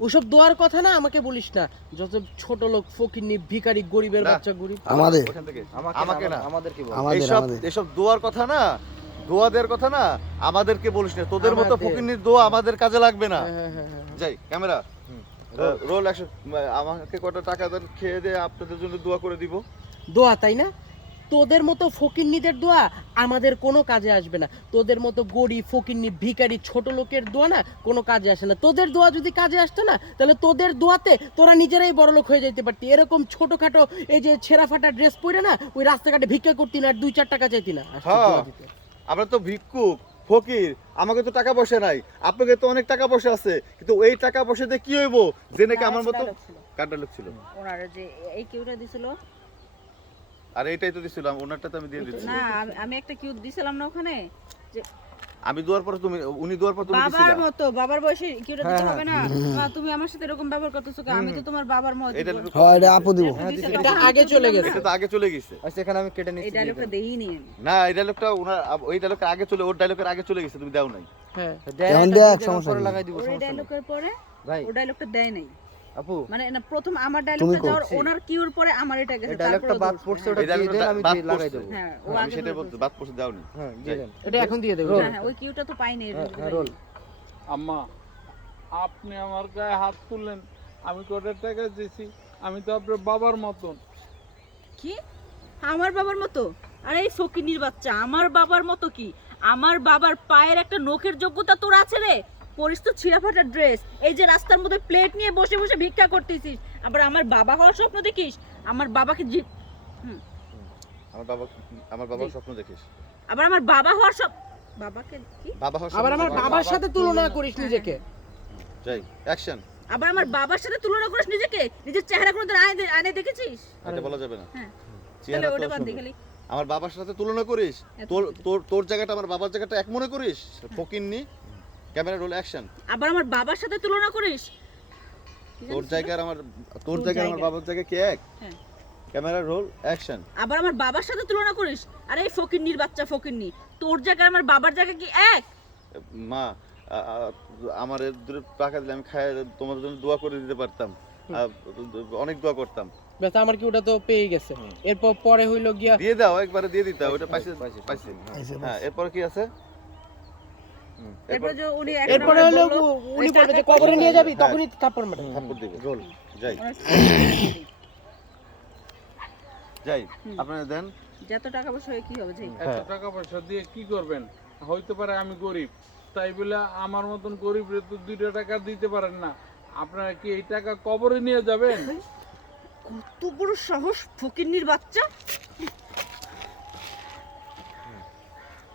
ওসব দোয়ার কথা না আমাকে বলিস না। যত ছোট লোক ফকিরনি ভিখারি গরিবের বাচ্চা গরিব। আমাদের। আমাকে আমাকে না আমাদেরকে এসব দোয়ার কথা না দোয়া দেওয়ার কথা না আমাদেরকে বলিস না। তোদের মতো ফকিরনির দোয়া আমাদের কাজে লাগবে না। হ্যাঁ, হ্যাঁ, হ্যাঁ। যাই ক্যামেরা। রোল একশো আমাকে কটা টাকা দেন খেয়ে দিয়ে আপনাদের জন্য দোয়া করে দিব। দোয়া তাই না? তোদের মতো ফকিরনিদের দোয়া আমাদের কোনো কাজে আসবে না। তোদের মতো গরিব ফকিরনি ভিখারি ছোট লোকের দোয়া না কোনো কাজে আসে না। তোদের দোয়া যদি কাজে আসতো না তাহলে তোদের দোয়াতে তোরা নিজেরাই বড় লোক হয়ে যেতে পারতি। এরকম ছোটখাটো এই যে ছেঁড়া ফাটা ড্রেস পরে না ওই রাস্তাঘাটে ভিক্ষা করতি না আর দুই চার টাকা চাইতি না। হ্যাঁ। আমরা তো ভিক্ষুক ফকির আমাকে তো টাকা পয়সা নাই। আপনাকে তো অনেক টাকা পয়সা আছে কিন্তু এই টাকা পয়সা দিয়ে কি হইব? যে নাকি আমার মতো কাটা লোক ছিল। ওনার যে এই কিউটা দিছিল আর এইটাই তো দিছিলাম ওনারটা তো আমি দিয়ে দিচ্ছি। না আমি- একটা কিউ দিছিলাম না ওখানে আমি দুয়ার পর তুমি উনি দুয়ার পর তুমি বাবার মতো বাবার বয়সে কিউটা হ্যাঁ, দিতে হবে না? তুমি আমার সাথে এরকম ব্যবহার করতেছো কেন? আমি তো তোমার বাবার মতো। এটা হ্যাঁ এটা আপু দিব। হ্যাঁ, এটা আগে চলে গেছে। এটা তো আগে চলে গেছে। আচ্ছা এখানে আমি কেটে এই নিচ্ছি দিয়ে ডায়লগটা দেন। দেইনি না এই ডায়লগটা ওনার ওই ডায়লগটা আগে চলে ওর ডায়লগের আগে চলে গেছে তুমি দাও নাই। হ্যাঁ। এখন দেখ, সমস্যা লাগাই দিব সমস্যা। ডায়লগের পরে ও ডায়লগটা দেয় নাই। আপু মানে না প্রথম আমার ডায়লগটা করছি। ওনার কিউর পরে আমার এটা গেছে ডায়লগটা বাদ পড়ছে ওটা দিয়ে দেন আমি দিয়ে লাগাই। দেবো। হ্যাঁ ও আমি আগে সেটাই বলতে বাদ পড়ছে দাওনি। হ্যাঁ দিয়ে দেন। এটা এখন দিয়ে দেবো। হ্যাঁ হ্যাঁ, ওই কিউটা তো পাই নাই হ্যাঁ, হ্যাঁ, রোল। আম্মা আপনি আমার গায়ে হাত তুললেন আমি কটা টাকা দিয়েছি আমি তো আপনার বাবার মতন। কি? আমার বাবার মতো? আরে এই ফকিনির বাচ্চা আমার বাবার মতো কি? আমার বাবার পায়ের একটা নখের যোগ্যতা তোর আছে রে? পরিস তো ছিঁড়াফাটা ড্রেস এই যে রাস্তার মধ্যে প্লেট নিয়ে বসে বসে ভিক্ষা করতেছিস আবার আমার বাবা হওয়ার স্বপ্ন দেখিস? আমার বাবাকে জি- আমার বাবা আমার বাবার স্বপ্ন দেখিস। আবার আমার বাবা হওয়ার স্বপ্ন বাবাকে কি? বাবা হওয়ার আবার আমার বাবার সাথে তুলনা করিস নিজেকে। যাই অ্যাকশন আবার আমার বাবার সাথে তুলনা করিস নিজেকে? নিজের চেহারা কোনোদিন আয়নায় আয়নায় দেখেছিস? এটা বলা যাবে না। হ্যাঁ। চেহারা তাহলে ওটা বাদ। আমার বাবার সাথে তুলনা করিস। তোর তোর তোর জায়গাটা আমার বাবার জায়গাটা এক মনে করিস? ফকিননি ক্যামেরা রোল অ্যাকশন। আবার আমার বাবার সাথে তুলনা করিস? তোর জায়গার আমার তোর জায়গায় আমার বাবার জায়গা কি এক? হ্যাঁ। Camera roll action. আবার আমার বাবার সাথে তুলনা করিস? আরে এই ফকিন্নির বাচ্চা ফকিন্নি তোর জায়গায় আমার বাবার জায়গা কি এক? মা আমার এর দূরে টাকা দিলে আমি খাই তোমাদের জন্য দোয়া করে দিতে পারতাম। অনেক দোয়া করতাম। ব্যাস আমার কি ওটা তো পেয়ে গেছে। এরপর পরে হইল গিয়া দিয়ে দাও একবারে দিয়ে দিতে ওটা পাইছে পাইছে পাইছে, হ্যাঁ এরপর কি আছে? এরপরে হলো উনি বলবে যে টাকা কবরে নিয়ে যাবি? হ্যাঁ। তখনই থাপ্পড় মারে থাপ্পড় দিবে যাই। যাই আপনারা দেন। যত টাকা পয়সা কি হবে যাই। এত টাকা পয়সা দিয়ে কি করবেন? হইতে পারে আমি গরিব। তাই বলে আমার মতন গরিব তো দুইটা টাকা দিতে পারেন না। আপনারা কি এই টাকা কবরে নিয়ে যাবেন? কত বড় সাহস ফকিন্নির বাচ্চা পাইছি পাইছি পাইছি হ্যাঁ তোমাকে আমি চিনি তো- তোমার আর সাথে বিয়ে boyfriend? করছি। না, এমনি চিনি হ্যাঁ।